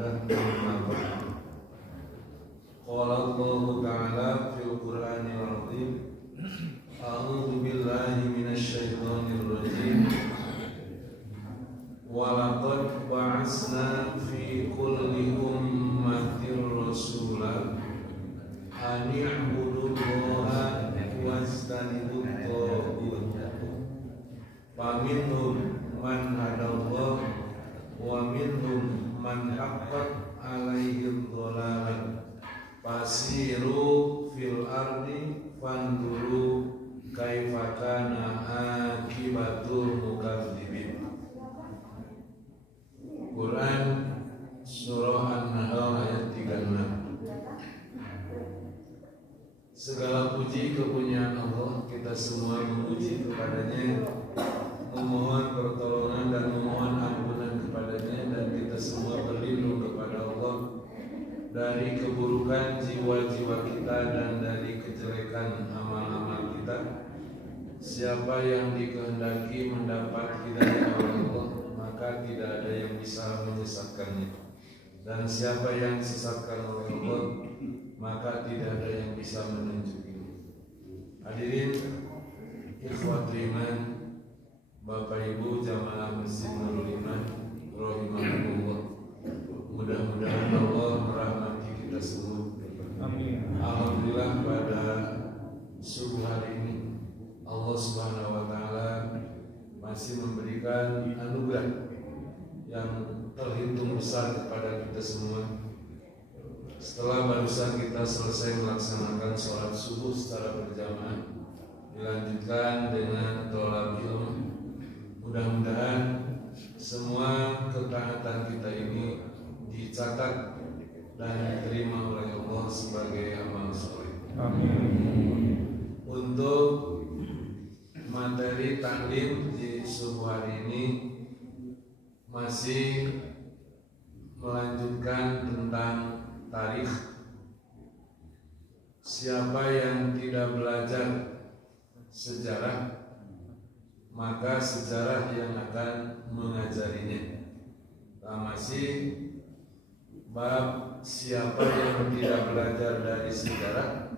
ba'da amma ba'd. Qala Allahu ta'ala fil Qur'anil 'azim. A'udzu billahi minasy syaithanir rajim. Wa laqad ba'atsna fi kulli ummatin rasulan an i'budullaha wajtanibut taghut. Faminhum man hadallahu wa minhum man haqqat alaihi dhalalah. Fasiru fil ardi fanduru kaifa kana akibatul mukadzibin. Quran surah An-Nahl ayat 36. Segala puji kepunyaan Allah, kita semua memuji kepadanya, memohon pertolongan dan memohon ampunan kepadanya, dan kita semua berlindung kepada Allah dari keburukan jiwa-jiwa kita dan dari kejelekan amal-amal kita. Siapa yang dikehendaki mendapat hidayah oleh Allah, maka tidak ada yang bisa menyesatkannya, dan siapa yang disesatkan oleh Allah, maka tidak ada yang bisa menunjukinya. Hadirin ikhwatul iman, Bapak Ibu jamaah Masjid Nurul Iman rahimakumullah. Mudah-mudahan Allah merahmati kita semua. Amin. Alhamdulillah, pada subuh hari ini Allah Subhanahu wa taala masih memberikan anugerah yang terhitung besar kepada kita semua. Setelah barusan kita selesai melaksanakan sholat subuh secara berjamaah, dilanjutkan dengan tolab ilmu. Mudah-mudahan semua ketaatan kita ini dicatat dan diterima oleh Allah sebagai amal soleh. Amin. Untuk materi taklim di subuh hari ini masih melanjutkan tentang tarikh. Siapa yang tidak belajar sejarah, maka sejarah yang akan mengajarinya. Masih bab siapa yang tidak belajar dari sejarah,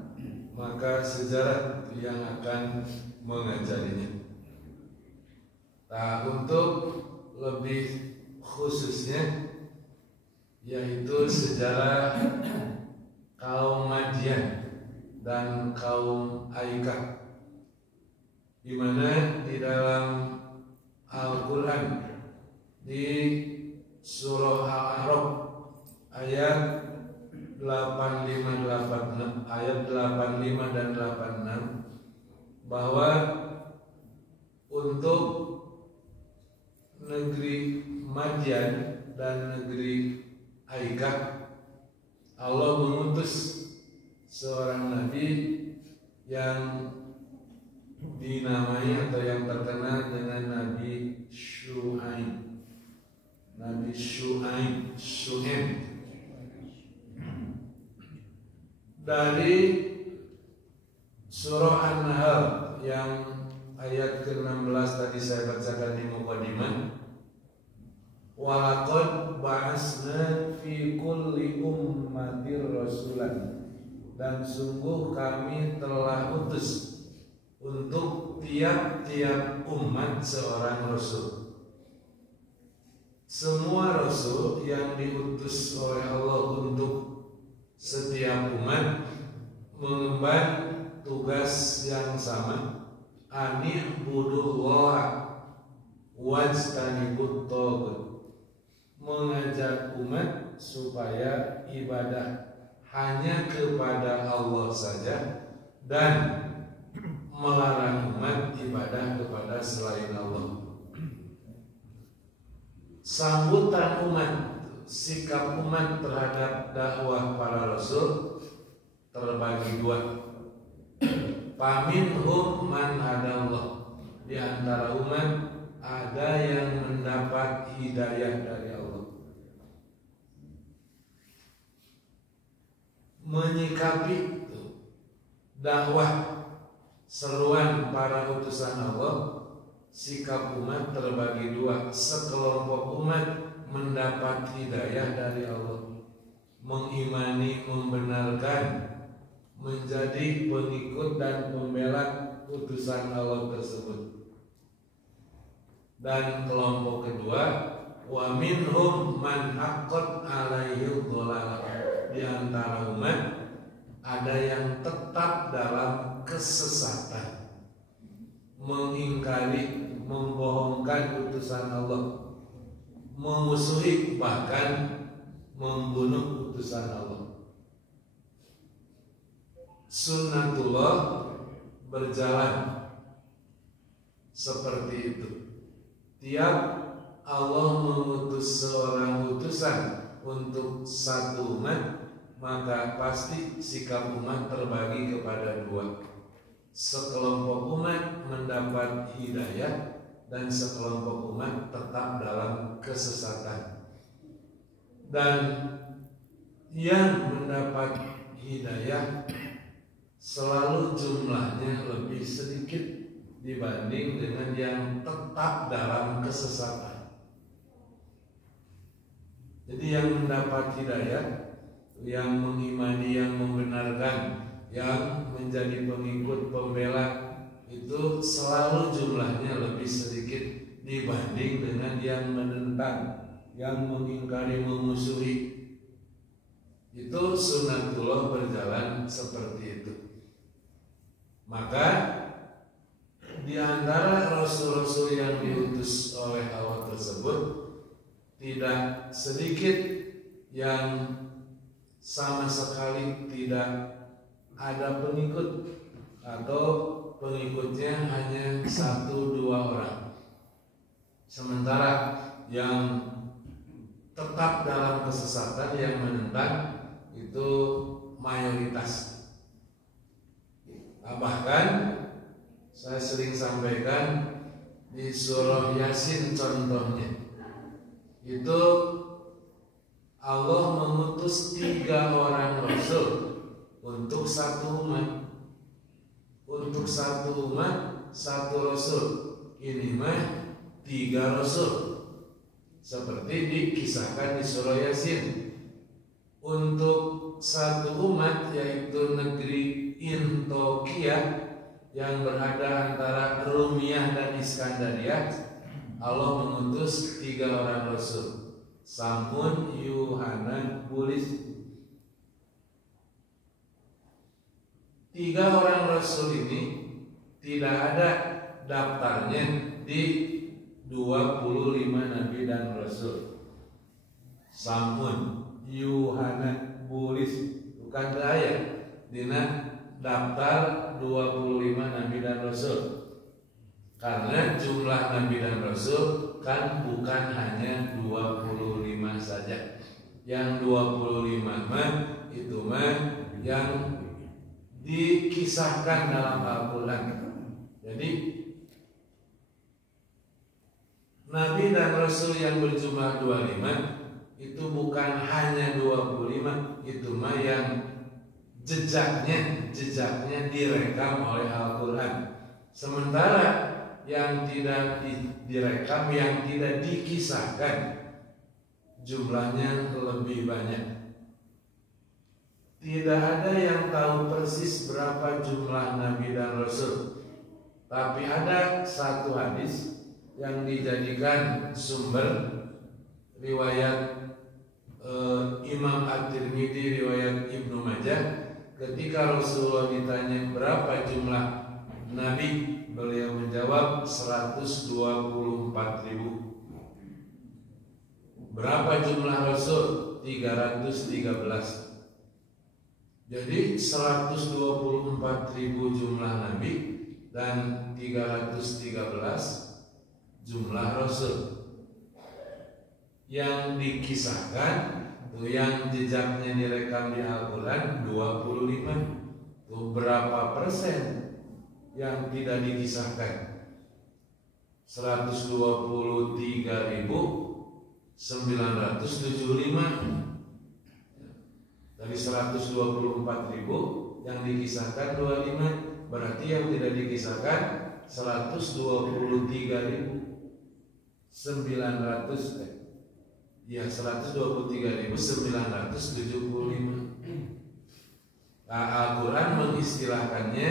maka sejarah yang akan mengajarinya. Nah, untuk lebih khususnya, yaitu sejarah kaum Madian dan kaum Aikah, di mana di dalam Al-Quran di surah Al-A'raf ayat 85 dan 86 bahwa untuk negeri Madian dan negeri Aikah Allah mengutus seorang nabi yang dinamai atau yang terkenal dengan Nabi Syu'aib. Nabi Syu'aib dari surah An-Nahl yang ayat ke-16 tadi saya bacakan di muqaddimah. Wa laqad ba'atsna fi kulli ummatin rasulan, dan sungguh kami telah utus untuk tiap-tiap umat seorang rasul. Semua rasul yang diutus oleh Allah untuk setiap umat mengemban tugas yang sama, ani'budullah wajtanibut taghut, mengajak umat supaya ibadah hanya kepada Allah saja dan melarang umat ibadah kepada selain Allah. Sambutan umat, sikap umat terhadap dakwah para rasul terbagi dua. Faminhum man hadallah, di antara umat ada yang mendapat hidayah dari Allah. Menyikapi dakwah seruan para utusan Allah, sikap umat terbagi dua. Sekelompok umat mendapat hidayah dari Allah, mengimani, membenarkan, menjadi pengikut dan pembela utusan Allah tersebut. Dan kelompok kedua, wa minhum man haqqat alaihi dhalalah. Di antara umat ada yang tetap dalam kesesatan, mengingkari, membohongkan utusan Allah, memusuhi bahkan membunuh utusan Allah. Sunnatullah berjalan seperti itu. Tiap Allah mengutus seorang utusan untuk satu umat, maka pasti sikap umat terbagi kepada dua. Sekelompok umat mendapat hidayah dan sekelompok umat tetap dalam kesesatan. Dan yang mendapat hidayah selalu jumlahnya lebih sedikit dibanding dengan yang tetap dalam kesesatan. Jadi yang mendapat hidayah, yang mengimani, yang membenarkan, yang menjadi pengikut pembela, itu selalu jumlahnya lebih sedikit dibanding dengan yang menentang, yang mengingkari, memusuhi. Itu sunnatullah berjalan seperti itu. Maka di antara rasul-rasul yang diutus oleh Allah tersebut, tidak sedikit yang sama sekali tidak ada pengikut atau pengikutnya hanya 1-2 orang. Sementara yang tetap dalam kesesatan, yang menentang, itu mayoritas. Bahkan saya sering sampaikan di surah Yasin contohnya, itu Allah mengutus 3 orang rasul untuk satu umat. Untuk satu umat, 1 rasul. Ini mah 3 rasul, seperti dikisahkan di surah Yasin. Untuk satu umat, yaitu negeri Antokia yang berada antara Rumiyah dan Iskandaria, Allah mengutus 3 orang rasul, Samun, Yuhanan, Bulis. 3 orang rasul ini tidak ada daftarnya di 25 nabi dan rasul. Samun, Yuhanan, Bulis bukan daya dina daftar 25 nabi dan rasul. Karena jumlah nabi dan rasul kan bukan hanya 25 saja. Yang 25 mah itu mah yang dikisahkan dalam Al-Quran. Jadi nabi dan rasul yang berjumlah 25 itu bukan hanya 25, itu mah yang jejaknya direkam oleh Al-Quran. Sementara yang tidak direkam, yang tidak dikisahkan, jumlahnya lebih banyak. Tidak ada yang tahu persis berapa jumlah nabi dan rasul, tapi ada satu hadis yang dijadikan sumber, riwayat Imam At-Tirmidzi, riwayat Ibnu Majah. Ketika Rasulullah ditanya berapa jumlah nabi, beliau menjawab 124.000. Berapa jumlah rasul? 313. Jadi 124.000 jumlah nabi dan 313 jumlah rasul. Yang dikisahkan tuh, yang jejaknya direkam di Al-Quran 25. Tuh berapa persen yang tidak dikisahkan? 123.975. Dari 124.000 yang dikisahkan 25, berarti yang tidak dikisahkan 123.900. Ya 123.975. Nah, Al-Quran mengistilahkannya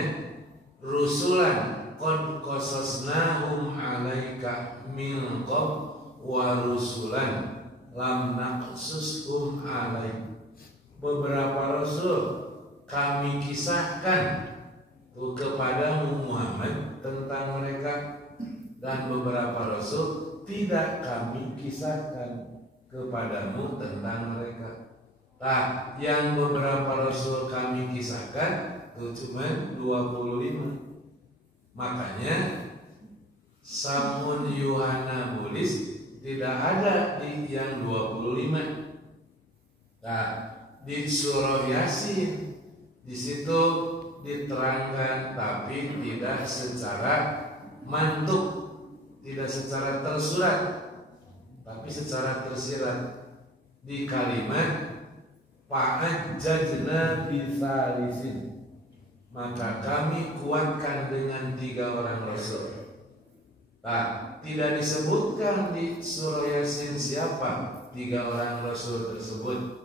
rusulan qad qasasnahum alaika min qabl wa rusulan lam naqsushum alaik. Beberapa rasul kami kisahkan kepadamu Muhammad tentang mereka, dan beberapa rasul tidak kami kisahkan kepadamu tentang mereka. Nah, yang beberapa rasul kami kisahkan itu cuma 25. Makanya Samun Yuhana Bulis tidak ada di yang 25. Nah, di surah Yasin di situ diterangkan, tapi tidak secara mantuk, tidak secara tersurat, tapi secara tersirat di kalimat fa'ajjajna bisalisin, maka kami kuatkan dengan 3 orang rasul. Nah, tidak disebutkan di surah Yasin siapa 3 orang rasul tersebut.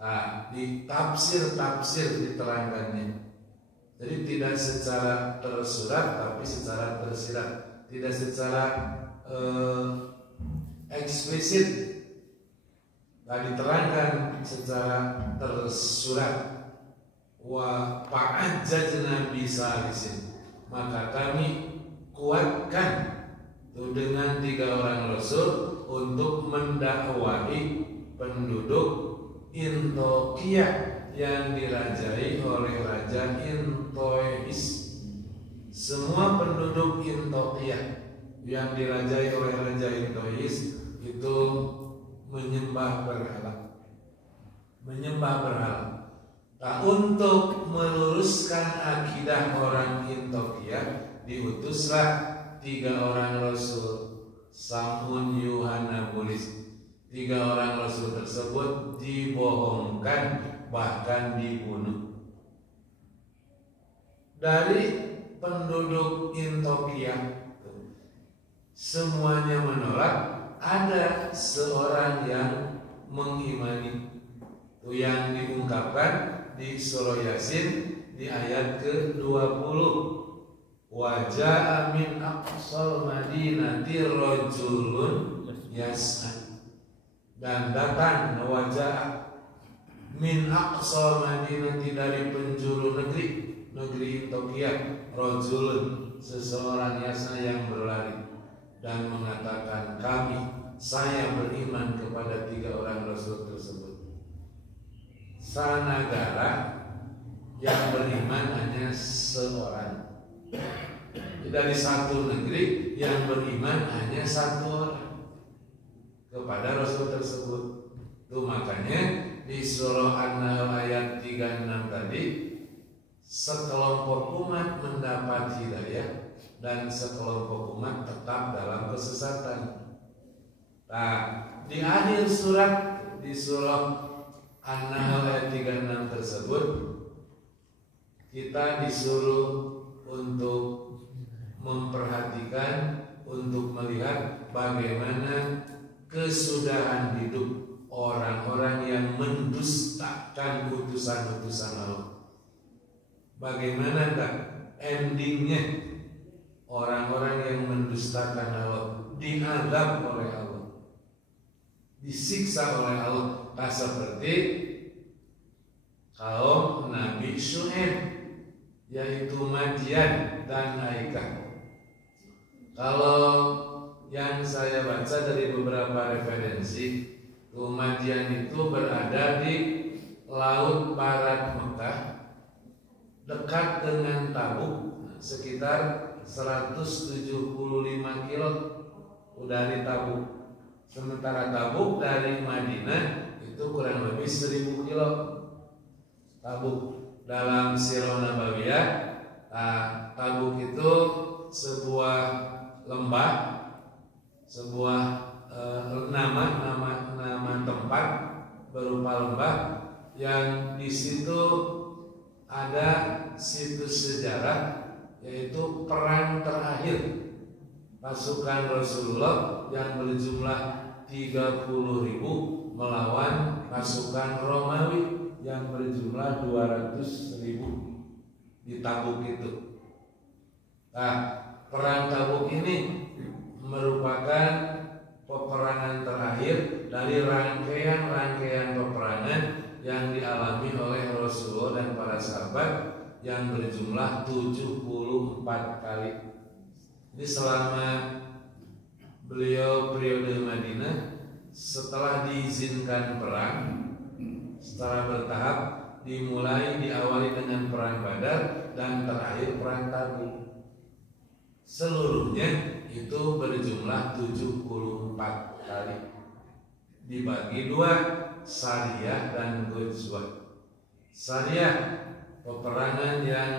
Nah, di tafsir diterangkannya. Jadi tidak secara tersurat, tapi secara tersirat, tidak secara eksplisit. Nah, diterangkan secara tersurat. Wa fa'ajjajna bisalisin, maka kami kuatkan itu dengan 3 orang rasul untuk mendakwahi penduduk Intokiyah yang dirajai oleh Raja Intois. Semua penduduk Intokiyah yang dirajai oleh Raja Intois itu menyembah berhala. Nah, untuk meluruskan akidah orang Intokiyah diutuslah 3 orang rasul, Samun Yuhana Bulis. 3 orang rasul tersebut dibohongkan, bahkan dibunuh. Dari penduduk Intokiyah semuanya menolak, ada seorang yang mengimani. Itu yang diungkapkan di surah Yasin di ayat ke-20. Wa ja'a min aqsal madinati rajulun yas'al, dan datang wajah min aqsal madinati, dari penjuru negeri Intokiyah, rajulun, seseorang yasna yang berlari, dan mengatakan saya beriman kepada 3 orang rasul tersebut. Sanagara yang beriman hanya seorang. Dari satu negeri yang beriman hanya 1 orang kepada rasul tersebut. Itu makanya di surah An-Nahl ayat 36 tadi, sekelompok umat mendapat hidayah dan sekelompok umat tetap dalam kesesatan. Nah, di akhir surat, di surah An-Nahl ayat 36 tersebut, kita disuruh untuk memperhatikan, untuk melihat bagaimana kesudahan hidup orang-orang yang mendustakan utusan-utusan Allah. Bagaimana endingnya orang-orang yang mendustakan Allah, diazab oleh Allah, disiksa oleh Allah. Tak seperti kaum Nabi Syuaib, yaitu Madian dan Aikah. Kalau yang saya baca dari beberapa referensi, Madian itu berada di laut barat Mekah, dekat dengan Tabuk, sekitar 175 kilo dari Tabuk. Sementara Tabuk dari Madinah itu kurang lebih 1000 kilo. Tabuk dalam Sirah Nabawiyah, Tabuk itu sebuah lembah, sebuah nama tempat berupa lembah yang di situ ada situs sejarah, yaitu perang terakhir pasukan Rasulullah yang berjumlah 30.000 melawan pasukan Romawi yang berjumlah 200.000 di Tabuk itu. Nah, perang Tabuk ini merupakan peperangan terakhir dari rangkaian-rangkaian peperangan yang dialami oleh Rasulullah dan para sahabat yang berjumlah 74 kali. Jadi selama beliau periode Madinah, setelah diizinkan perang secara bertahap, diawali dengan perang Badar dan terakhir perang Tabuk. Seluruhnya itu berjumlah 74 kali, dibagi dua, Sariyah dan Ghazwah. Sariyah, peperangan yang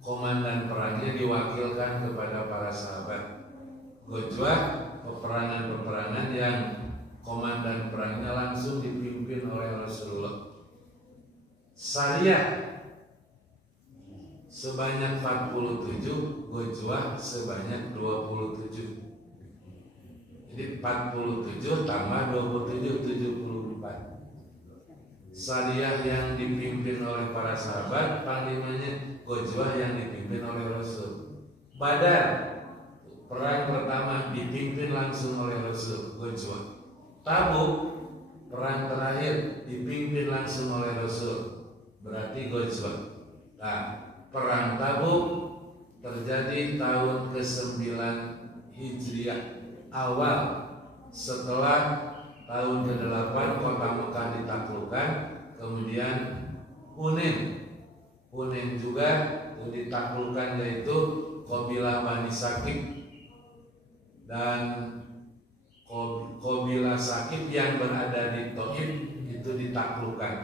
komandan perangnya diwakilkan kepada para sahabat. Ghazwah, peperangan yang komandan perangnya langsung dipimpin oleh Rasulullah. Sariyah sebanyak 47, Ghazwah sebanyak 27. Jadi 47 tambah 27, 74. Sariyah yang dipimpin oleh para sahabat, panglimanya. Ghazwah yang dipimpin oleh Rasul. Badar, perang pertama dipimpin langsung oleh Rasul, Ghazwah. Tabuk, perang terakhir dipimpin langsung oleh Rasul, berarti Ghazwah. Nah, perang Tabuk terjadi tahun ke-9 Hijriah, awal setelah tahun ke-8 kota Mekah ditaklukkan. Kemudian Hunain juga ditaklukkan, yaitu kabilah Bani Sakif dan kabilah Sakif yang berada di Taif itu ditaklukkan.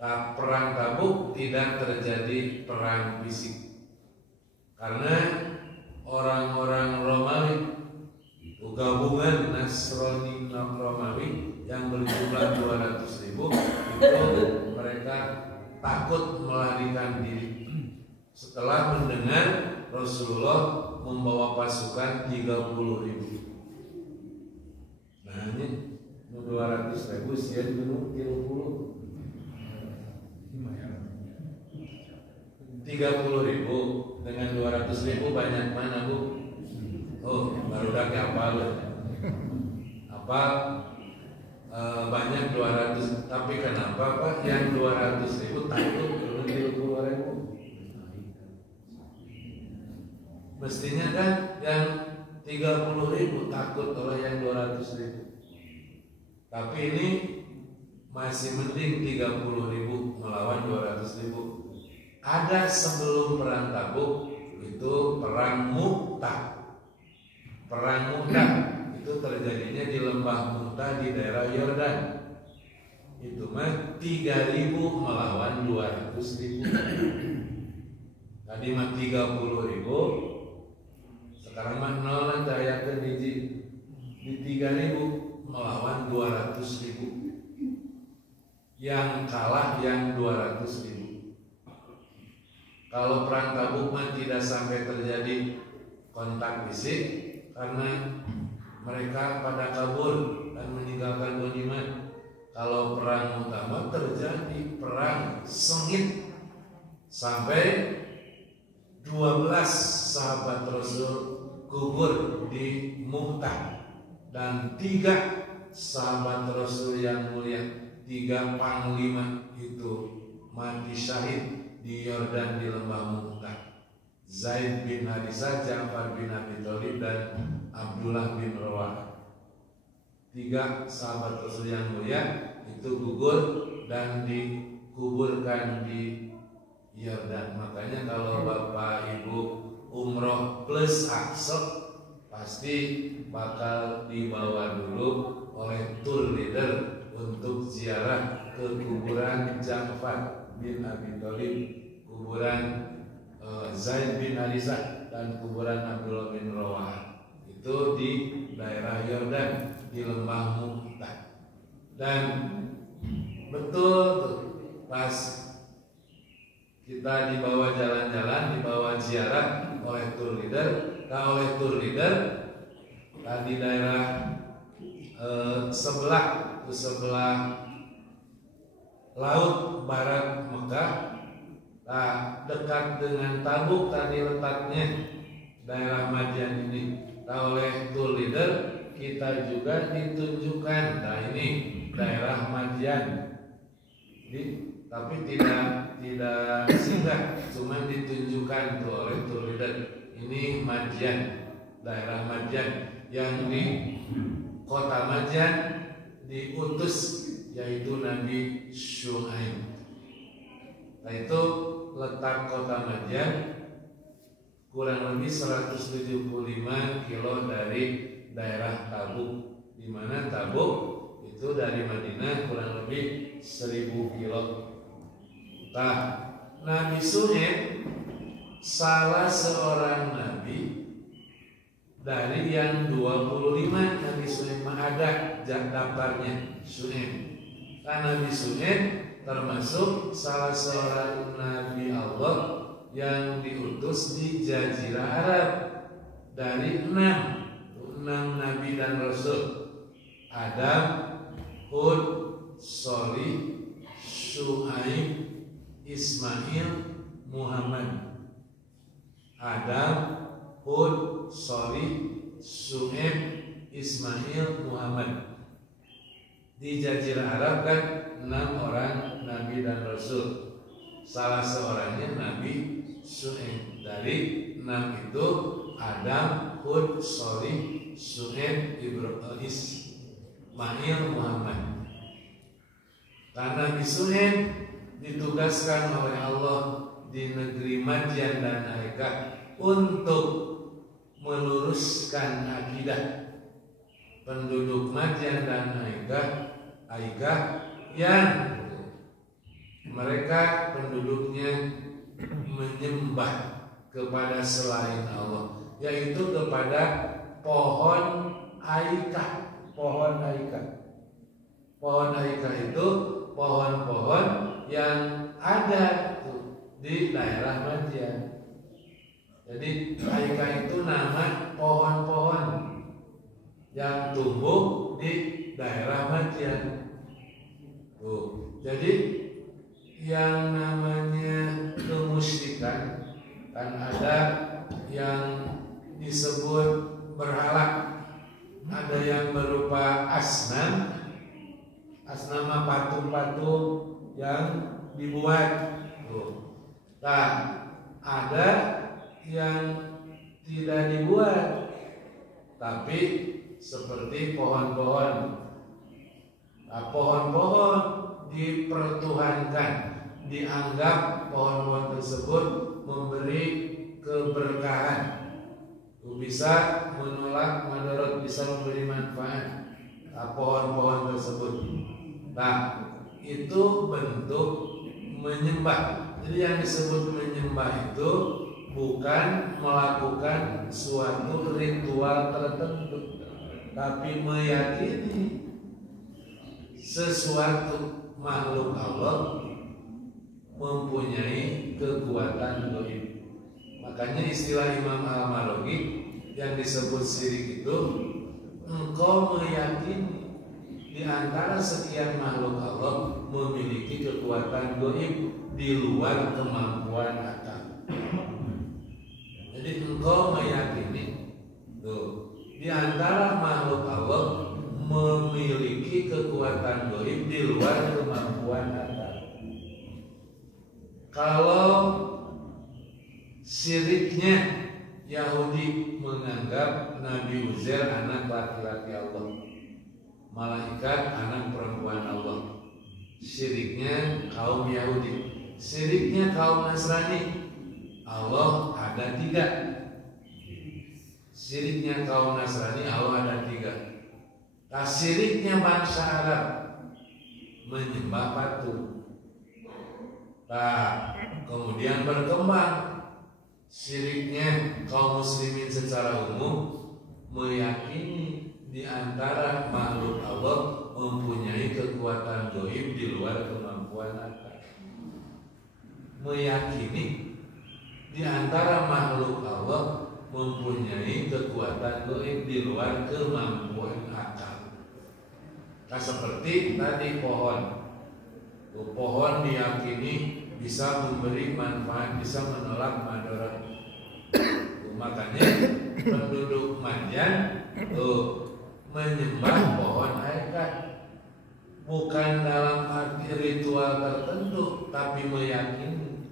Nah, perang Tabuk tidak terjadi perang fisik karena orang-orang Romawi, gabungan Nasrani Romawi yang berjumlah 200.000 itu mereka takut melarikan diri setelah mendengar Rasulullah membawa pasukan 30.000. Nah, ini 200.000 sian dulu 30.000 dengan 200.000 banyak mana, Bu? Oh, baru dah hafal. Banyak 200, tapi kenapa Pak yang 200.000 takut turun 30.000? Mestinya kan yang 30.000 takut oleh yang 200.000. Tapi ini masih mending 30.000 melawan 200.000. Ada sebelum perang Tabuk itu perang Mu'tah. Perang Mu'tah itu terjadinya di lembah Mu'tah di daerah Yordan. Itu mah 3.000 melawan 200.000. Tadi mah 30.000, sekarang mah nol dayakeun hiji di 3.000 melawan 200.000. Yang kalah yang 200.000. Kalau perang Tabuk mah tidak sampai terjadi kontak fisik karena mereka pada kabur dan meninggalkan ghanimah. Kalau perang Mu'tah terjadi perang sengit sampai 12 sahabat Rasul gugur di Mu'tah dan 3 sahabat Rasul yang mulia, 3 panglima itu mati syahid di Yordan di lembah Mu'tah. Zaid bin Harisah, Ja'far bin Abi Thalib dan Abdullah bin Rawah. 3 sahabat Rasul yang mulia itu gugur dan dikuburkan di Yordan. Makanya kalau Bapak Ibu umroh plus Aqsa pasti bakal dibawa dulu oleh tour leader untuk ziarah ke kuburan Ja'far bin Abi Thalib, kuburan Zaid bin Harisah dan kuburan Abdullah bin Rawah. Itu di daerah Yordan di lembah Mu'tah. Dan betul tuh, pas kita dibawa jalan-jalan, dibawa ziarah oleh tour leader, tadi daerah sebelah laut barat Mekah. Dekat dengan Tabuk tadi letaknya daerah Madian ini. Oleh tour leader kita juga ditunjukkan, ini daerah Madian. Tapi tidak singgah, cuma ditunjukkan tuh oleh tour leader. Ini Madian, daerah Madian yang di kota Madian diutus yaitu Nabi Syuaib. Nah itu letak kota Madian kurang lebih 175 kilo dari daerah Tabuk, di mana Tabuk itu dari Madinah kurang lebih 1000 kilo. Nah, Nabi Syuaib salah seorang nabi dari yang 25 Nabi Syuaib ada daftarnya Syuaib. Karena Nabi Syuaib termasuk salah seorang nabi Allah yang diutus di Jazirah Arab dari 6 nabi dan rasul: Adam, Hud, Sholih, Syuaib, Ismail, Muhammad. Adam, Hud, Sholih, Syuaib, Ismail, Muhammad. Di Jazirah Arab kan 6 orang nabi dan rasul. Salah seorangnya Nabi Syuaib. Dari 6 itu Adam, Hud, Sholih, Syuaib, Ismail, Muhammad. Karena Nabi Syuaib ditugaskan oleh Allah di negeri Madian dan Aikah untuk meluruskan akidah penduduk Madian dan Aikah yang mereka penduduknya menyembah kepada selain Allah, yaitu kepada pohon Aikah. Pohon Aikah itu pohon-pohon yang ada di daerah Madian. Jadi Aikah itu nama pohon-pohon yang tumbuh di daerah Madian. Jadi yang namanya kemusyrikan kan ada yang disebut berhala, ada yang berupa asnam patung-patung yang dibuat. Nah, ada yang tidak dibuat, tapi seperti pohon-pohon. Nah, pohon-pohon dipertuhankan, dianggap pohon-pohon tersebut memberi keberkahan, bisa menolak mudarat, bisa memberi manfaat. Nah, pohon-pohon tersebut. Nah, itu bentuk menyembah. Jadi yang disebut menyembah itu bukan melakukan suatu ritual tertentu, tapi meyakini sesuatu makhluk Allah mempunyai kekuatan gaib. Makanya istilah Imam Al-Maraghi yang disebut syirik itu, engkau meyakini di antara sekian makhluk Allah memiliki kekuatan gaib di luar kemampuan akal. Jadi engkau meyakini di antara makhluk Allah memiliki kekuatan gaib di luar kemampuan akal. Kalau syiriknya Yahudi menganggap Nabi Uzair anak laki-laki Allah, malaikat anak perempuan Allah. Syiriknya kaum Yahudi. Syiriknya kaum Nasrani, Allah ada 3. Syiriknya kaum Nasrani, Allah ada 3. Syiriknya bangsa Arab menyembah patung. Kemudian berkembang syiriknya kaum muslimin secara umum meyakini di antara makhluk Allah mempunyai kekuatan gaib di luar kemampuan akal. Meyakini di antara makhluk Allah mempunyai kekuatan gaib di luar kemampuan akal. Nah, seperti tadi pohon. Pohon diyakini bisa memberi manfaat, bisa menolak madarat. Makanya penduduk Madyan menyembah pohon hakikat, bukan dalam arti ritual tertentu, tapi meyakini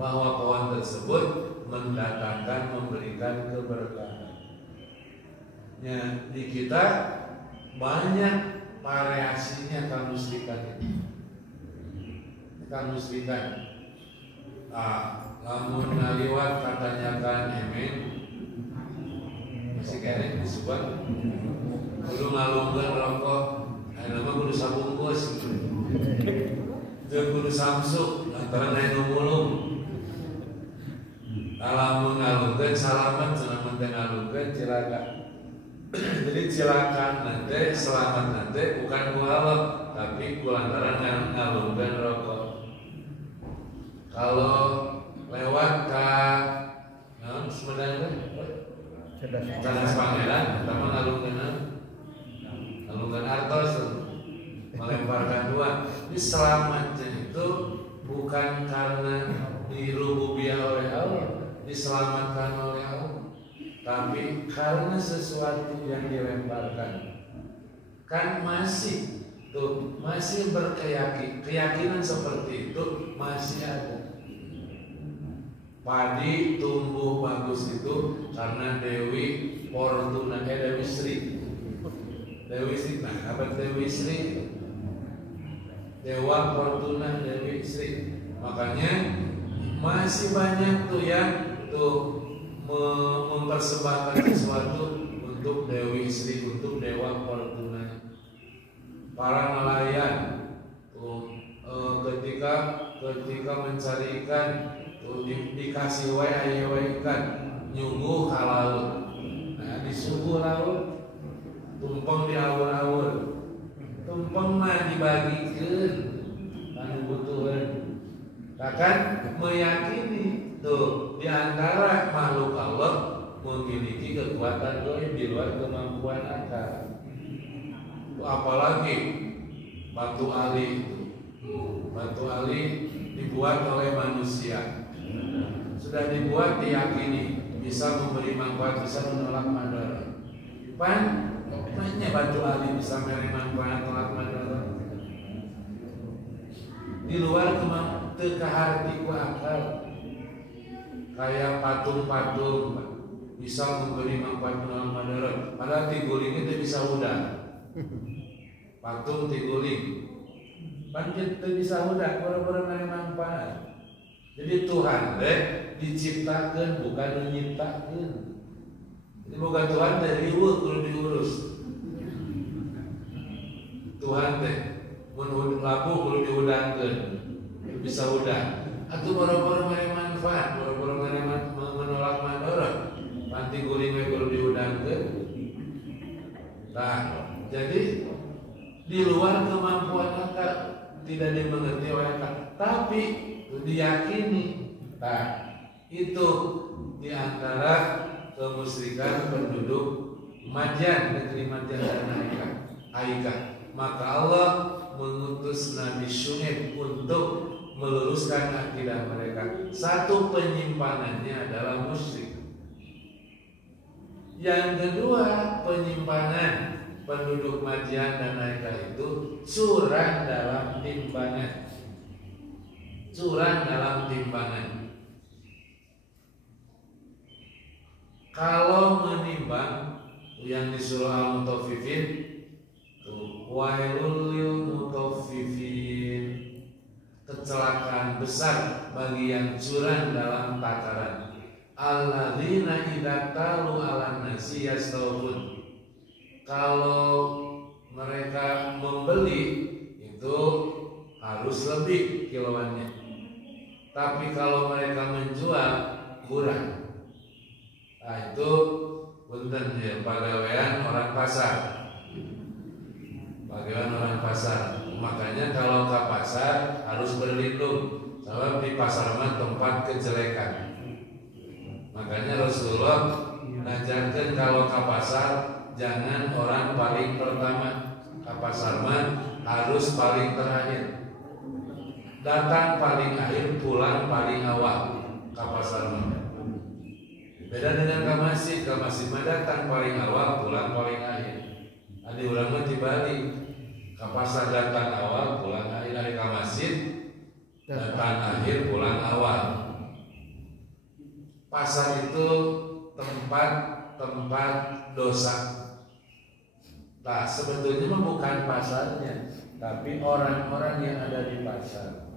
bahwa pohon tersebut mendatangkan, memberikan keberkahan. Ya, di kita banyak variasinya kamusrikan itu. Kamusrikan, lamun ngaliwat katanya kan emen, masih keren disebut. Kudu ngalungkeun rokok, anu mah kudu sabungkus. Teu kudu samsuk, lantaran aya nu mulung. Lamun ngalungkeun salamet, cenah teh ngalungkeun cilaka. Jadi silakan nanti selamat nanti bukan ku Allah, tapi ku lantaran ngalungkeun rokok. Kalau lewat ka Sumedang Cadas Pangeran, pertama ngalungkeun artos, melemparkan dua. Ini selamatnya itu bukan karena dirububiyah oleh Allah, diselamatkan oleh Allah, tapi karena sesuatu yang dilemparkan. Kan masih keyakinan seperti itu masih ada. Padi tumbuh bagus itu karena Dewi Fortuna, Dewi Sri. Nah, apa Dewi Sri? Dewa Fortuna, Dewi Sri. Makanya masih banyak tuh yang mempersembahkan sesuatu untuk Dewi Sri, untuk Dewa Fortuna. Para nelayan ketika mencari ikan dikasih wae ikan nyungguh ka laut. Nah, disuguh laut tumpeng di awur-awur, tumpeng mah dibagikeun anu butuheun. Bahkan meyakini tuh di antara makhluk Allah memiliki kekuatan gaib di luar kemampuan akal. Apalagi batu ali itu. Batu ali dibuat oleh manusia. Sudah dibuat diyakini bisa memberi manfaat, bisa menolak madarat. Banyak batu ali bisa memberi manfaat, menolak madarat. Di luar kemampuan keharti ku akal. Kayak patung-patung bisa memberi manfaat, menolak madarat. Padahal tiguling itu bisa udah. Patung tiguling panjat teu bisa udah, boro-boro ngari manfaat. Jadi Tuhan teh diciptakeun bukan menyiptakeun. Jadi bukan Tuhan teh riweuh kudu diurus. Tuhan teh mun labuh kudu diudangkeun, bisa udah. Atuh boro-boro ngari manfaat, boro-boro ngari menolak madarat. Panti guling we kudu diudangkeun. Nah, jadi di luar kemampuan akal, tidak dimengerti oleh akal, tapi diyakini. Nah, itu diantara kemusyrikan penduduk Madyan, negeri Madyan dan Aikah. Maka Allah mengutus Nabi Syuaib untuk meluruskan akidah mereka. Satu penyimpanannya adalah musyrik. Yang kedua, penyimpanan penduduk Madyan dan Aikah itu curang dalam timbangan. Curang dalam timbangan. Kalau menimbang yang disuruh al-mutaffifin, wailul lil mutaffifin, kecelakaan besar bagi yang curang dalam takaran. Alladzina idza talu 'alan nasi yastawfun. Kalau mereka membeli itu harus lebih kiloannya, tapi kalau mereka menjual kurang. Nah, itu punten ya, pegawaian orang pasar. Pegawaian orang pasar. Makanya kalau ke pasar harus berlindung, sebab di pasar mah tempat kejelekan. Makanya Rasulullah ngajarkan kalau ke pasar jangan orang paling pertama, ke pasar mah harus paling terakhir. Datang paling akhir, pulang paling awal ke pasar mah. Beda dengan ke masjid mah datang paling awal, pulang paling akhir. Adi urang mah dibalik. Ke pasar datang awal, pulang akhir. Dari ke masjid datang akhir, pulang awal. Pasar itu tempat dosa. Nah, sebetulnya mah bukan pasarnya, tapi orang-orang yang ada di pasar.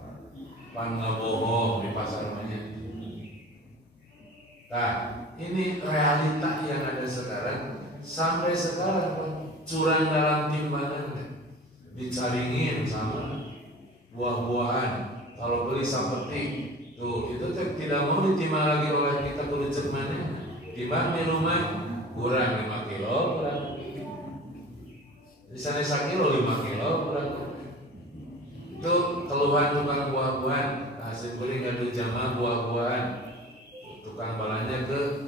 Pangabohong di pasar banyak. Nah, ini realita yang ada sekarang. Sampai sekarang curang dalam timbangan, dicaringin sama buah-buahan. Kalau beli seperti tuh, itu tidak mau ditimbang lagi oleh kita kulit mana. Timbang di rumah kurang 5 kilo, kurang. Di sana 1 kilo 5 kilo, kurang. Itu keluhan tukang buah-buahan. Hasil beli ngadu jamaah buah-buahan. Tukang balanya ke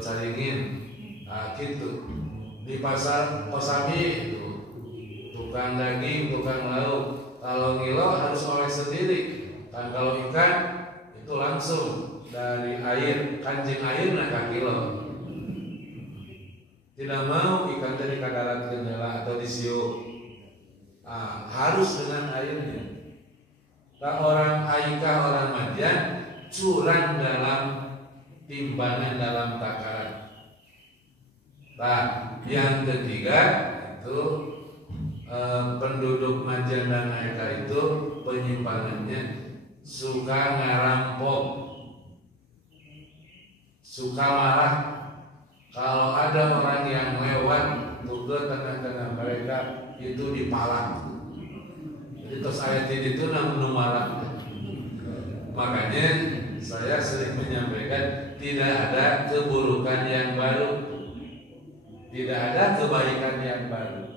caringin. Nah, gitu. Di pasar Kosambi itu tukang daging, tukang lauk. Kalau ngilo harus oleh sendiri. Dan kalau ikan itu langsung dari air, kancing air ke kilo. Tidak mau ikan dari kadarat kendala atau disiu. Harus dengan airnya. Nah, orang Aikah, orang Madian curang dalam timbangan, dalam takaran. Nah, yang ketiga itu penduduk Madian dan Aikah itu penyimpangannya suka ngarampok, suka marah. Kalau ada orang yang lewat ke tengah-tengah mereka itu dipalak. Jadi terus ayat itu namun marah. Makanya saya sering menyampaikan tidak ada keburukan yang baru, tidak ada kebaikan yang baru.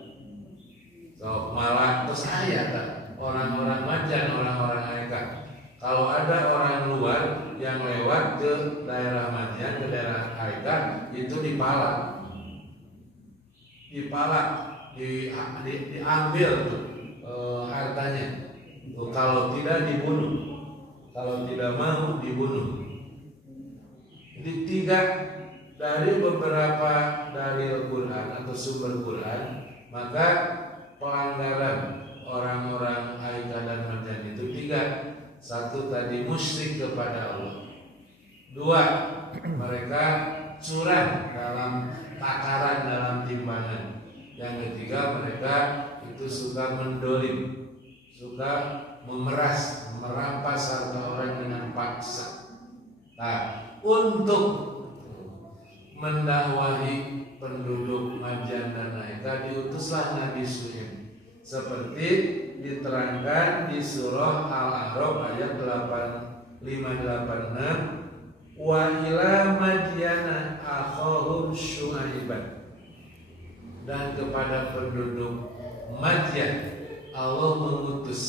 So, malah terus ayat orang-orang Madian, orang-orang Aikah. Kalau ada orang luar yang lewat ke daerah Madian, ke daerah Aikah, itu dipalak, diambil hartanya. Kalau tidak dibunuh, kalau tidak mau dibunuh. Jadi 3 dari beberapa dari Al-Quran atau sumber Quran, maka pelanggaran orang-orang Aikah dan Madian itu 3. 1 tadi musyrik kepada Allah. 2 mereka curang dalam takaran, dalam timbangan. Yang ketiga mereka itu suka mendolim, suka memeras, merampas harta orang dengan paksa. Nah, untuk mendakwahi penduduk Madian dan Aikah diutuslah Nabi Shu'aib, seperti diterangkan di surah Al-A'raf ayat 586, wa ila Madyana akhahum Syu'aiban, dan kepada penduduk Madian Allah mengutus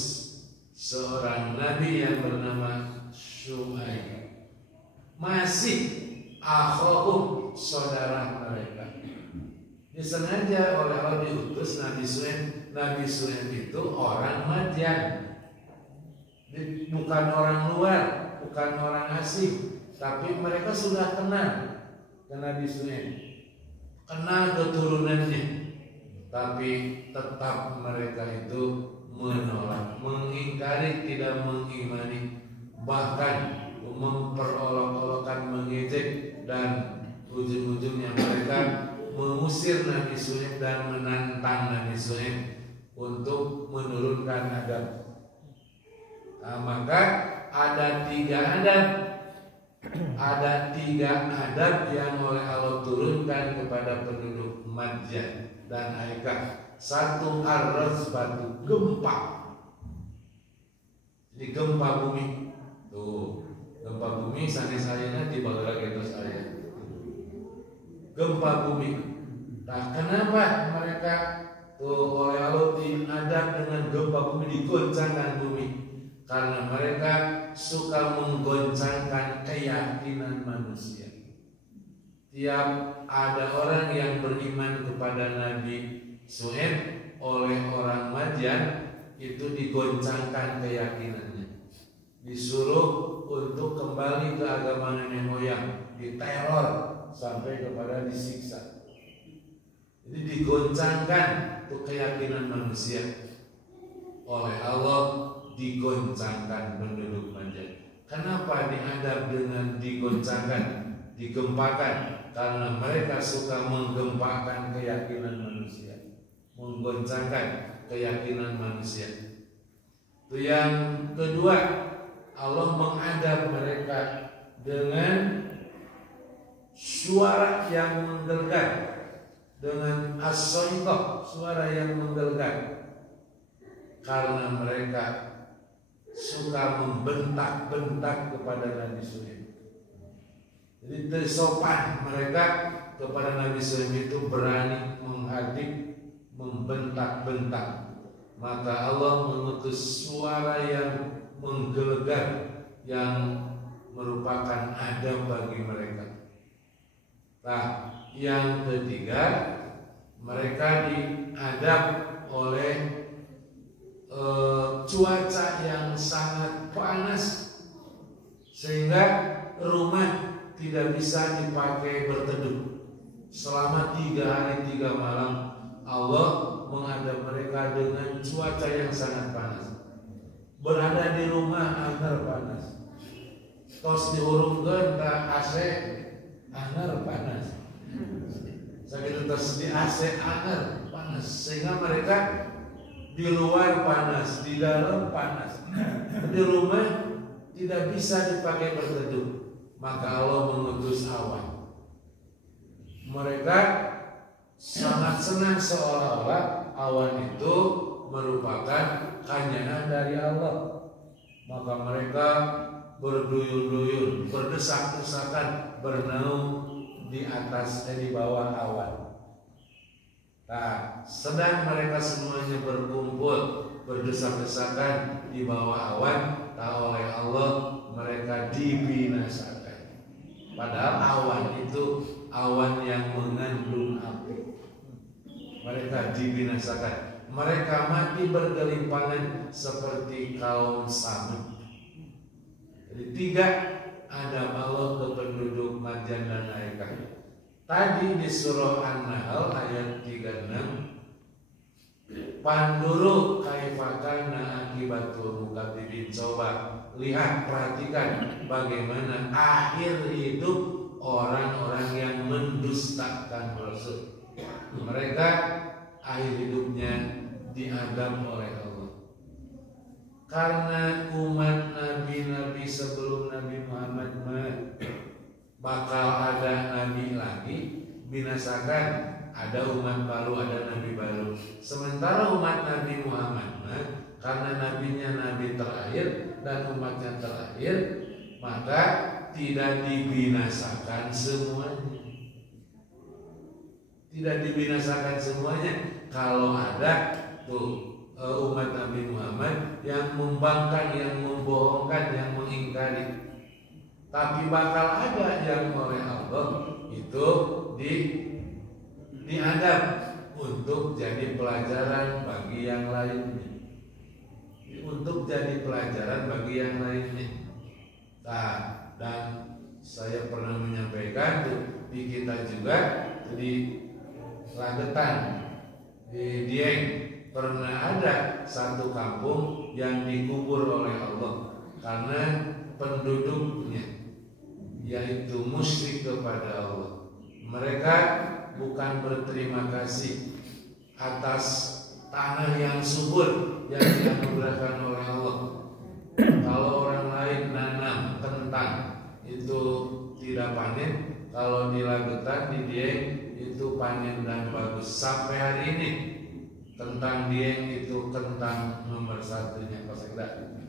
seorang nabi yang bernama Syu'aib. Masih akhahum, saudara mereka. Disengaja oleh Allah diutus Nabi Shu'aib. Nabi Shu'aib itu orang Madian, bukan orang luar, bukan orang asing, tapi mereka sudah kenal ke Nabi Shu'aib, kenal keturunannya, tapi tetap mereka itu menolak, mengingkari, tidak mengimani, bahkan memperolok-olokkan, mengejek, dan ujung-ujungnya mereka mengusir Nabi Shu'aib dan menantang Nabi Shu'aib untuk menurunkan adab. Nah, maka ada 3 adab, ada 3 adab yang oleh Allah turunkan kepada penduduk Madian dan Aikah. 1 ar-razbatu, gempa. Jadi gempa bumi. Tuh, gempa bumi sanes ayana di bagara kita saya. Gempa bumi. Nah, kenapa mereka oleh Allah diadab dengan gempa bumi, digoncangkan bumi? Karena mereka suka menggoncangkan keyakinan manusia. Tiap ada orang yang beriman kepada Nabi Shu'aib, oleh orang Madian itu digoncangkan keyakinannya, disuruh untuk kembali ke agama nenek moyang, diteror sampai kepada disiksa. Jadi digoncangkan untuk keyakinan manusia oleh Allah, digoncangkan penduduk Madian. Kenapa diadab dengan digoncangkan, digempakan? Karena mereka suka menggempakan keyakinan manusia, menggoncangkan keyakinan manusia. Itu yang kedua, Allah mengadab mereka dengan suara yang menggelegar, dengan as-sayqah, suara yang menggelegar, karena mereka suka membentak-bentak kepada Nabi Sulaim. Jadi tersopan mereka kepada Nabi Sulaim itu berani menghadik, membentak-bentak. Maka Allah mengutus suara yang menggelegar yang merupakan adab bagi mereka. Nah, yang ketiga, mereka diadab oleh cuaca yang sangat panas sehingga rumah tidak bisa dipakai berteduh selama 3 hari 3 malam. Allah mengadab mereka dengan cuaca yang sangat panas. Berada di rumah anggar panas, tos diurungkeun ka AC anggar panas, sakitu tos di AC anggar panas, sehingga mereka di luar panas, di dalam panas, di rumah tidak bisa dipakai berteduh. Maka Allah mengutus awan. Mereka sangat senang, seolah-olah awan itu merupakan kanyanan dari Allah. Maka mereka berduyun-duyun, berdesak-desakan, bernaung di atas di bawah awan. Nah, sedang mereka semuanya berkumpul berdesak-desakan di bawah awan, tak oleh Allah mereka dibinasakan. Padahal awan itu awan yang mengandung api. Mereka dibinasakan. Mereka mati bergelimpangan seperti kaum Samud. Jadi 3 adab Allah ke penduduk Madian dan Aikah. Tadi di surah An-Nahl ayat 36, panduru kaifakana akibatul mukadzibin. Coba lihat, perhatikan bagaimana akhir hidup orang-orang yang mendustakan Rasul. Mereka akhir hidupnya diadab oleh Allah. Karena umat nabi-nabi sebelum Nabi Muhammad bakal ada nabi lagi, binasakan, ada umat baru, ada nabi baru. Sementara umat Nabi Muhammad karena nabinya nabi terakhir dan umatnya terakhir, maka tidak dibinasakan semuanya. Tidak dibinasakan semuanya. Kalau ada tuh umat Nabi Muhammad yang membangkang, yang membohongkan, yang mengingkari. Tapi bakal ada yang oleh Allah itu diadab untuk jadi pelajaran bagi yang lainnya. Untuk jadi pelajaran bagi yang lainnya. Nah, dan saya pernah menyampaikan di kita juga di Lagetan, di Dieng, pernah ada satu kampung yang dikubur oleh Allah karena penduduknya yaitu musyrik kepada Allah. Mereka bukan berterima kasih atas tanah yang subur yang dianugerahkan oleh Allah. Kalau orang lain nanam kentang itu tidak panen, kalau di Lagetan, di Dieng itu panen dan bagus. Sampai hari ini kentang Dieng itu kentang nomor 1-nya Kosekda.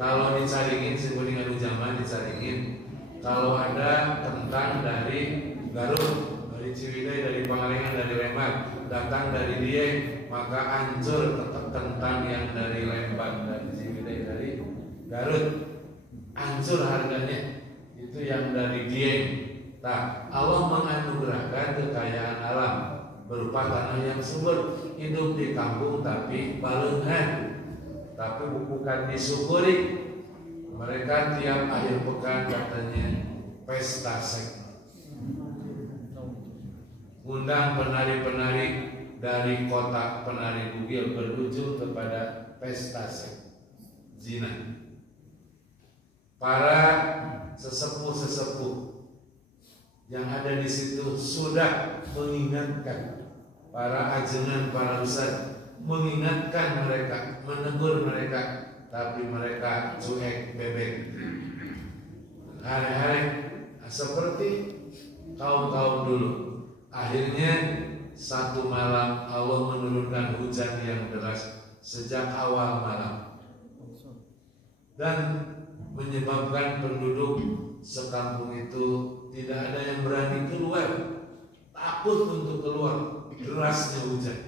Kalau dicaringin, sebenarnya zaman dicaringin. Kalau ada kentang dari Garut, dari Ciwidey, dari Pangalengan, dari Lembang, datang dari Dieng, maka hancur kentang yang dari Lembang, dari Ciwidey, dari Garut, hancur harganya. Itu yang dari Dieng. Nah, Allah menganugerahkan kekayaan alam. berupa tanah yang subur. Hidup di kampung tapi balengan, tapi bukan disyukuri. Mereka tiap akhir pekan katanya pesta sek, undang penari-penari dari kota penari bugil berujung kepada pesta sek zina. Para sesepuh-sesepuh yang ada di situ sudah mengingatkan para ajengan, para ustaz, mengingatkan mereka, menegur mereka, tapi mereka cuek bebek. Hari-hari seperti kaum-kaum dulu. Akhirnya satu malam Allah menurunkan hujan yang deras sejak awal malam dan menyebabkan penduduk sekampung itu tidak ada yang berani keluar, takut untuk keluar, derasnya hujan.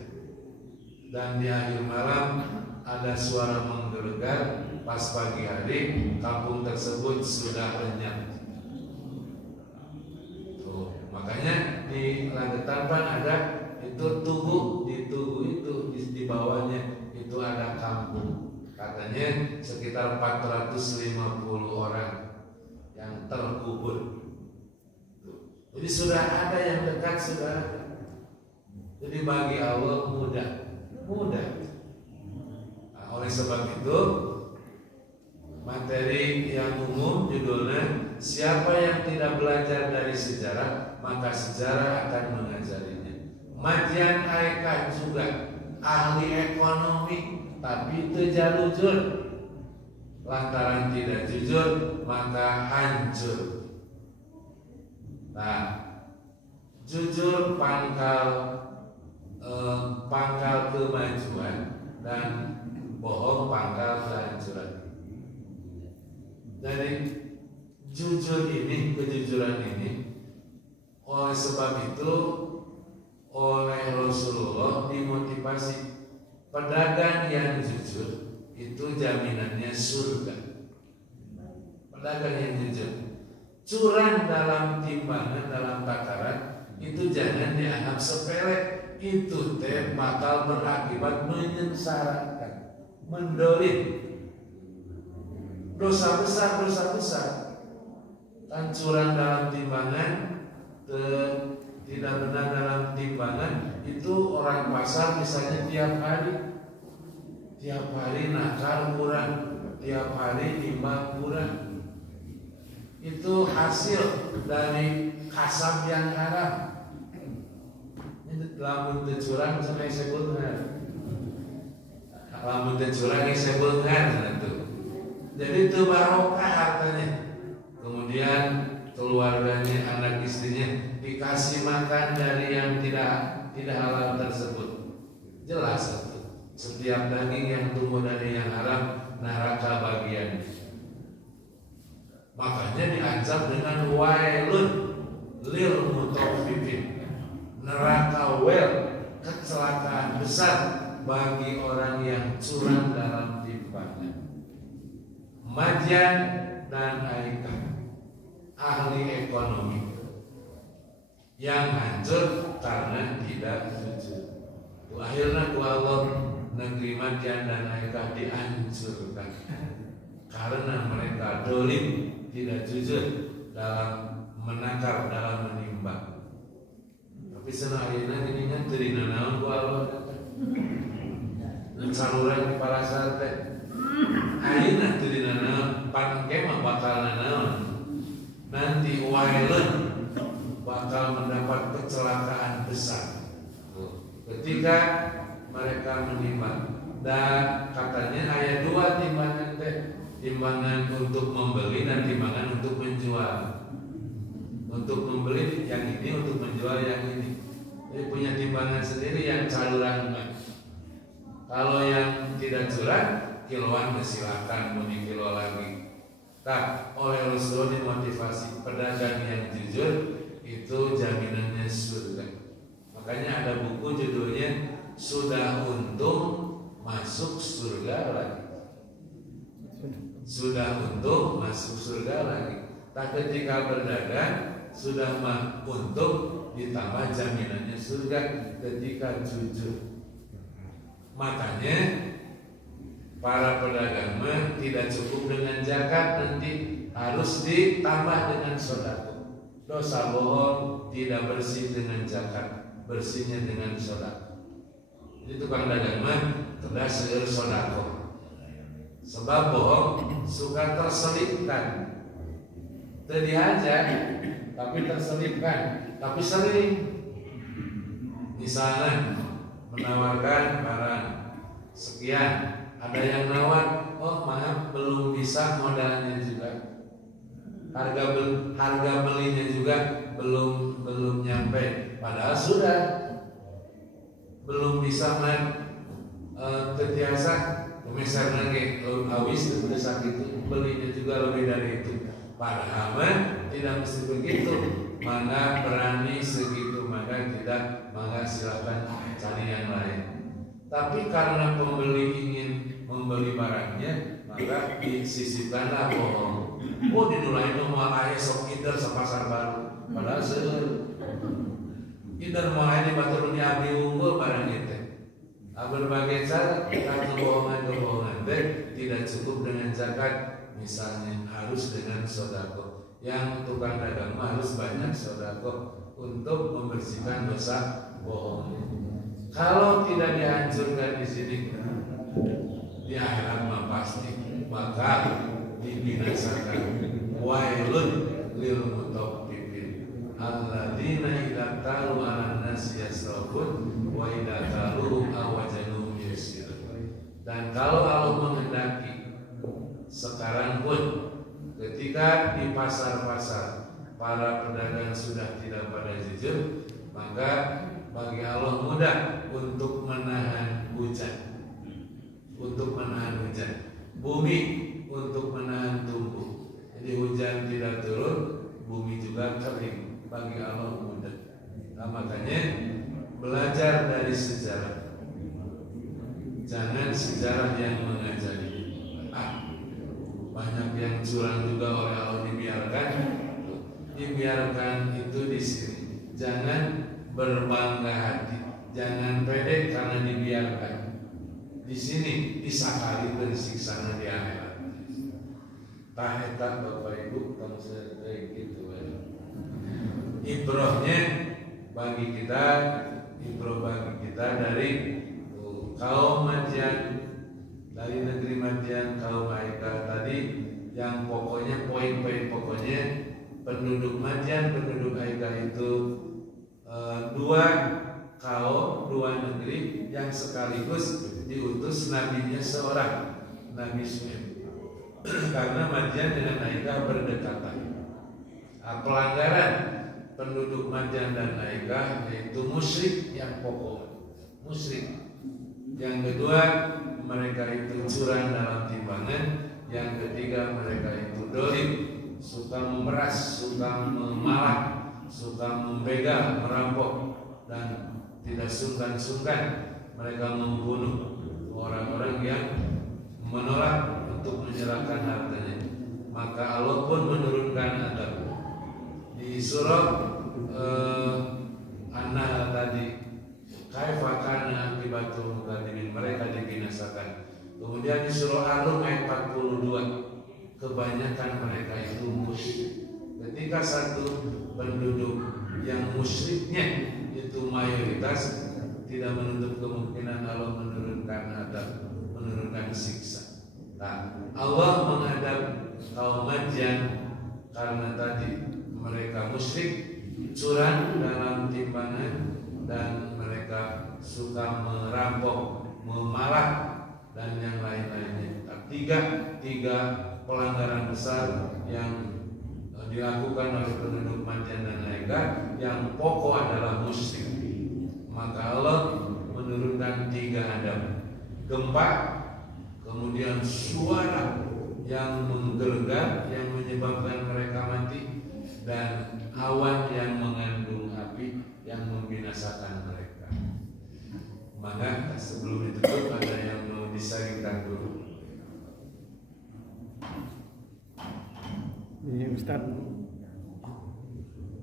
Dan di akhir malam ada suara menggelegar. Pas pagi hari kampung tersebut sudah lenyap. Tuh, makanya di Lagetampan ada itu tugu, di tugu itu di bawahnya itu ada kampung. Katanya sekitar 450 orang yang terkubur. Jadi sudah ada yang dekat, sudah. Jadi bagi Allah mudah. Nah, oleh sebab itu materi yang umum judulnya siapa yang tidak belajar dari sejarah maka sejarah akan mengajarinya. Madian Aika juga ahli ekonomi tapi itu jujur. Lantaran tidak jujur maka hancur. Nah, jujur pangkal kemajuan dan bohong pangkal kehancuran. Jadi jujur ini, kejujuran ini, oleh sebab itu oleh Rasulullah dimotivasi. Pedagang yang jujur itu jaminannya surga. Pedagang yang jujur. Curang dalam timbangan, dalam takaran itu jangan dianggap sepele. Itu teh bakal berakibat menyengsarakan, mendolim, dosa besar. Kan curang dalam timbangan, tidak benar dalam timbangan, itu orang pasar misalnya tiap hari nakal kurang, tiap hari timbang kurang. Itu hasil dari kasab yang haram. Lamun teu curang sampai sebutkan. Lamun teu curang sebutkan itu. Jadi itu barokah hartanya. Kemudian keluarganya, anak istrinya dikasih makan dari yang tidak halal tersebut. Jelas itu. Setiap daging yang tumbuh dari yang haram neraka bagiannya. Makanya diancam dengan wailun lil mutaffifin. Neraka wel, kecelakaan besar bagi orang yang curang dalam timbangan. Madian dan Aika ahli ekonomi yang hancur karena tidak jujur. Akhirnya Allah negeri Madian dan Aika dihancurkan karena mereka dolim, tidak jujur dalam menakar, dalam menimbang. Tapi senarina ini kan terina naon ku Allah saluran di parasar teh ayeuna terina naon pangke mah bakal naon nanti wailun bakal mendapat kecelakaan besar ketika mereka menimbang. Dan katanya ayat 2 timbangan teh, timbangan untuk membeli dan timbangan untuk menjual. Untuk membeli yang ini, untuk menjual yang ini. Jadi punya timbangan sendiri yang saluran. Kalau yang tidak curang, kiloan silakan mau dikilo lagi. Nah, oleh Rasulullah dimotivasi pedagang yang jujur itu jaminannya surga. Makanya ada buku judulnya Sudah Untung Masuk Surga Lagi. Sudah untung masuk surga lagi. Tak ketika berdagang sudah untung ditambah jaminannya surga ketika jujur. Makanya para pedagang tidak cukup dengan zakat, nanti harus ditambah dengan sedekah. Dosa bohong tidak bersih dengan zakat, bersihnya dengan sedekah. Jadi tukang dagang kedah seueur sedekah. Sebab bohong suka terselipkan. Teu diajak tapi terselipkan, tapi sering. Misalnya menawarkan barang sekian, ada yang nawar, oh maaf belum bisa modalnya juga, harga belinya juga belum nyampe, padahal sudah belum bisa terbiasa pemesan lagi awis terdesak itu, belinya juga lebih dari itu, padahal tidak mesti begitu. Mana berani segitu, maka tidak, maka silakan cari yang lain. Tapi karena pembeli ingin membeli barangnya, maka disisipkanlah bohong. Oh dinulai itu mau ayah sok kider sepasar baru, padahal seueur. Kider mau ayah di batu dunia abdi unggul barang itu. Berbagai cara kebohongan tidak cukup dengan zakat. Misalnya harus dengan sedekah. Yang tukang dagang harus banyak sedekah untuk membersihkan dosa bohong. Kalau tidak dihancurkan di sini, di akhirat mah pasti maka dibinasakan. Wailun lil mutaffifin alladzina idza qalu 'alan nasi yasrafun wa idza qalu awajanuhum yusirun. Dan kalau Allah menghendaki, sekarang pun ketika di pasar-pasar para pedagang sudah tidak pada jujur, maka bagi Allah mudah untuk menahan hujan, bumi untuk menahan tumbuh. Jadi hujan tidak turun, bumi juga kering. Bagi Allah mudah. Nah, makanya belajar dari sejarah, jangan sejarah yang mengajari. Banyak yang curang juga oleh Allah dibiarkan itu di sini. Jangan berbangga hati, jangan pede karena dibiarkan. Di sini disakali bersiksana di akhirat. Tah eta Bapak Ibu bangsa gitu. Ibrohnya bagi kita dari kaum Madian, dari negeri Madian, kaum Aika tadi, yang pokoknya poin-poin pokoknya penduduk Madian, penduduk Aika itu dua kaum, dua negeri yang sekaligus diutus nabinya seorang, Nabi Shu'aib. Karena Madian dengan Aika berdekatan. Pelanggaran penduduk Madian dan Aika yaitu musyrik yang pokok, musyrik. Yang kedua, mereka itu curang dalam timbangan. Yang ketiga, mereka itu dolim, suka memeras, suka memalak, suka membegal, merampok, dan tidak sungkan-sungkan mereka membunuh orang-orang yang menolak untuk menyerahkan hartanya. Maka Allah pun menurunkan adab di surah An-Nahl tadi, kaifa kana akibatul mukadzibin, mereka dibinasakan. Kemudian di surah Ar-Rum ayat 42, kebanyakan mereka itu musyrik. Ketika satu penduduk yang musyriknya itu mayoritas, tidak menutup kemungkinan Allah menurunkan adab, menurunkan siksa. Nah, Allah menghadap kaum Madian karena tadi mereka musyrik, curang dalam timbangan, dan mereka suka merampok, memalak, dan yang lain-lainnya. Tiga pelanggaran besar yang dilakukan oleh penduduk Madian dan Aika, yang pokok adalah musyrik. Maka Allah menurunkan 3 adab: gempa, kemudian suara yang menggelegar yang menyebabkan mereka mati, dan awan yang mengandung api yang membinasakan mereka. Maka sebelum ditutup ada yang mau disaringkan dulu. Ini Ustaz,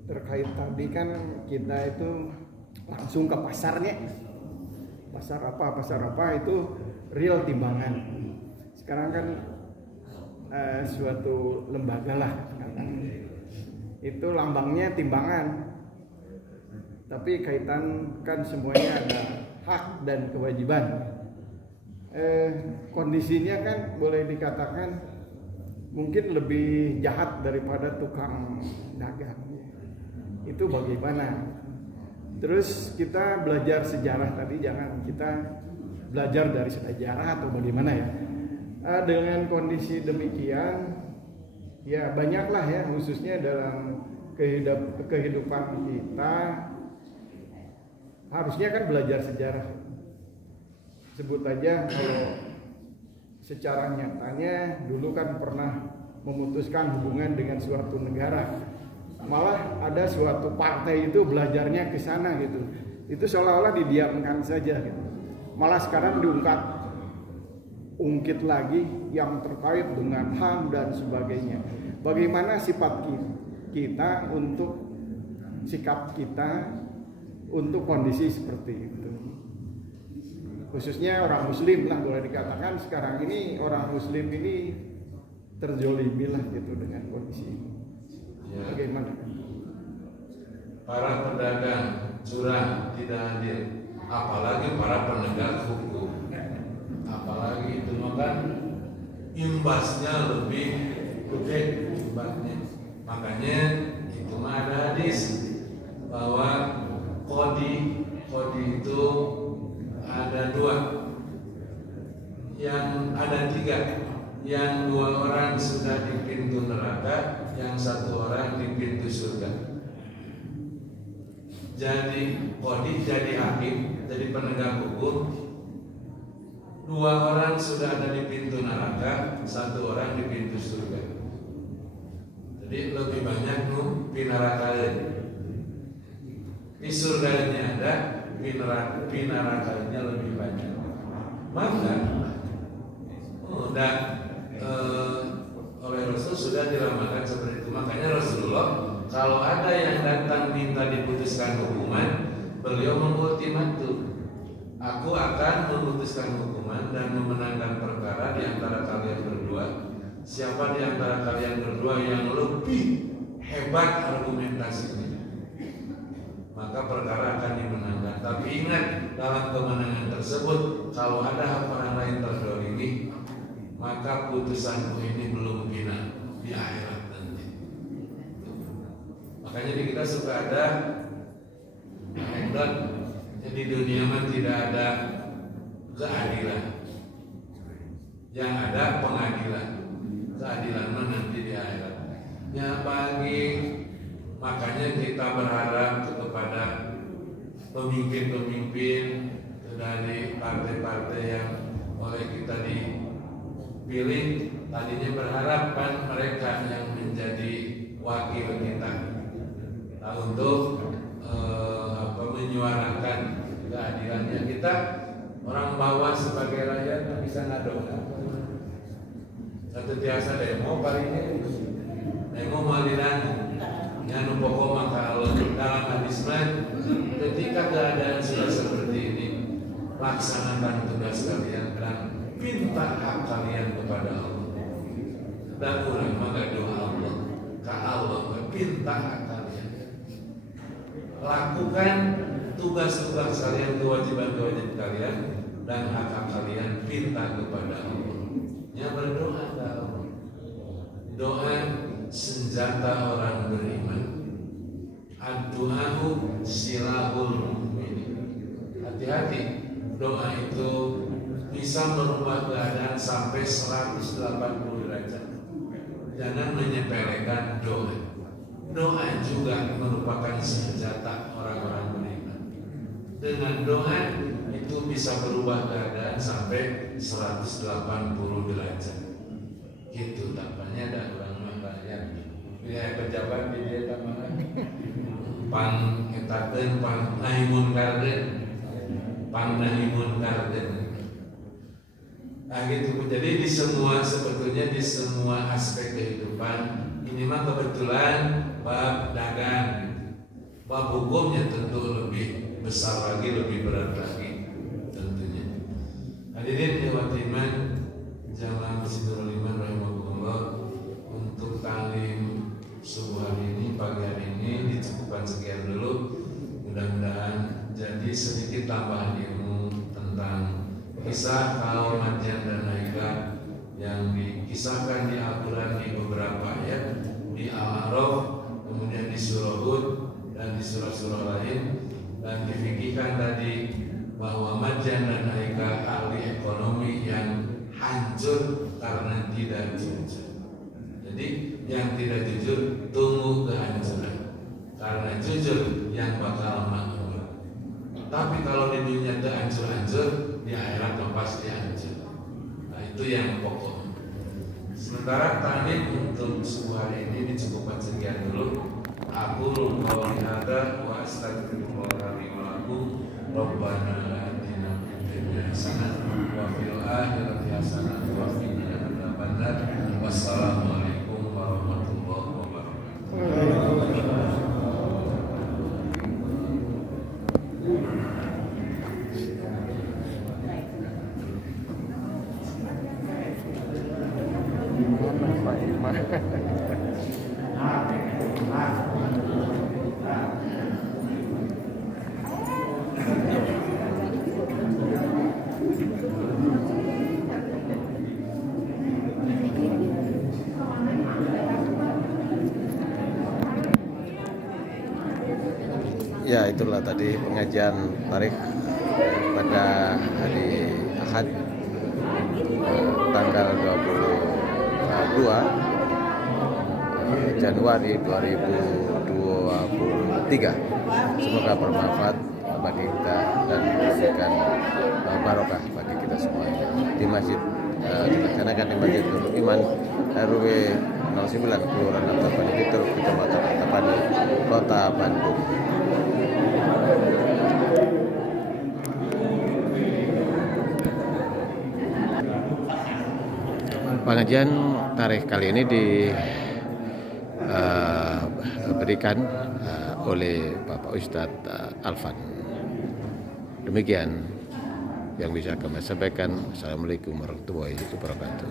terkait tadi kan kita itu langsung ke pasarnya. Pasar apa itu real timbangan. Sekarang kan suatu lembaga lah sekarang itu lambangnya timbangan. Tapi kaitan kan semuanya ada hak dan kewajiban. Kondisinya kan boleh dikatakan mungkin lebih jahat daripada tukang dagang. Itu bagaimana? Terus kita belajar sejarah tadi, jangan kita belajar dari sejarah atau bagaimana ya. Dengan kondisi demikian, ya banyaklah ya, khususnya dalam kehidupan kita harusnya kan belajar sejarah. Sebut aja kalau secara nyatanya dulu kan pernah memutuskan hubungan dengan suatu negara. Malah ada suatu partai itu belajarnya ke sana gitu. Itu seolah-olah didiamkan saja gitu. Malah sekarang ungkit lagi yang terkait dengan HAM dan sebagainya. Bagaimana sifat kita untuk sikap kita untuk kondisi seperti itu. Khususnya orang muslim lah boleh dikatakan sekarang ini orang muslim ini terzolimi lah gitu dengan kondisi ini. Ya. Bagaimana? Para pedagang curang tidak hadir, apalagi para penegak hukum, apalagi itu makan imbasnya lebih gede imbasnya. Makanya itu mah ada hadis bahwa kodi itu ada dua, yang ada tiga, yang dua orang sudah di pintu neraka, yang satu orang di pintu surga. Jadi kodi, jadi hakim, jadi penegak hukum, dua orang sudah ada di pintu neraka, satu orang di pintu surga. Jadi lebih banyak di neraka, di surganya ada, di nerakanya lebih banyak. Maka oleh Rasul sudah diramalkan seperti itu. Makanya Rasulullah kalau ada yang datang minta diputuskan hukuman, beliau mengultimatum, aku akan memutuskan hukuman dan memenangkan perkara di antara kalian berdua. Siapa di antara kalian berdua yang lebih hebat argumentasinya, maka perkara akan dimenangkan. Tapi ingat, dalam kemenangan tersebut kalau ada orang lain terdolimi, maka putusanku ini belum final di akhirat nanti. Makanya di kita suka ada anekdot, di dunia mah tidak ada keadilan, yang ada pengadilan. Keadilan mah nanti di akhirat. Ya makanya kita berharap kepada pemimpin-pemimpin dari partai-partai yang oleh kita dipilih, tadinya berharap kan mereka yang menjadi wakil kita untuk menyuarakan keadilannya. Kita orang bawah sebagai rakyat bisa ngadong. Satu biasa demo palingnya, demo maliran yang pokok maka Allah dalam hadis ketika keadaan sudah seperti ini, laksanakan tugas kalian dan minta hak kalian kepada Allah. Dan orang maka doa Allah ke Allah, minta hak kalian. Lakukan tugas-tugas kalian, kewajiban-kewajiban kalian, dan hak kalian minta kepada Allah. Yang berdoa ke Allah. Doa senjata orang beriman. Ad-du'a'u silahul mu'minin. Hati-hati, doa itu bisa merubah keadaan sampai 180 derajat. Jangan menyepelekan doa. Doa juga merupakan senjata orang-orang beriman. Dengan doa itu bisa berubah keadaan sampai 180 derajat. Gitu tampaknya ada orang rakyat. Ya pejabat di dia tampaknya. Pang etaten, pang nahimun karden, pang nahimun karden. Nah gitu. Jadi sebetulnya di semua aspek kehidupan ini mah kebetulan bab dagang bab hukumnya tentu lebih besar lagi, lebih berat lagi tentunya. Hadirin ikhwati iman, jamaah Masjidul Iman rahimahullah, untuk talim subuh hari ini, pagi hari ini dicukupkan sekian dulu. Mudah-mudahan jadi sedikit tambahan ilmu tentang kisah kaum Madian dan Haikal yang dikisahkan di Al-Quran di beberapa ayat, di Al-A'raf, kemudian di surah Hud dan di surah-surah lain, dan difikirkan tadi bahwa Madian dan Haikal ahli ekonomi yang hancur karena tidak jujur. Jadi yang tidak jujur tunggu kehancuran, karena jujur yang bakal makmur. Tapi kalau di dunia itu hancur-hancur, di akhirat pasti hancur. Nah, itu yang pokok. Sementara tadi untuk subuh hari ini dicukupkan sekian dulu. Aku lupa ada wa astagfirullah wa lakum. Rabbana atina fid dunya hasanah wa fil akhirati hasanah wa qina adzabannar. Wassalamualaikum warahmatullahi wabarakatuh. Ya, itulah tadi pengajian tarikh pada hari Ahad tanggal 22 Januari 2023. Semoga bermanfaat bagi kita dan memberikan barokah bagi kita semuanya. Di masjid dilaksanakan di Masjid Nurul Iman RW 09 Kelurahan Antapani Bitul, Kecamatan Antapani, Kota Bandung. Pengajian tarikh kali ini diberikan oleh Bapak Ustadz Alfan. Demikian yang bisa kami sampaikan. Assalamualaikum warahmatullahi wabarakatuh.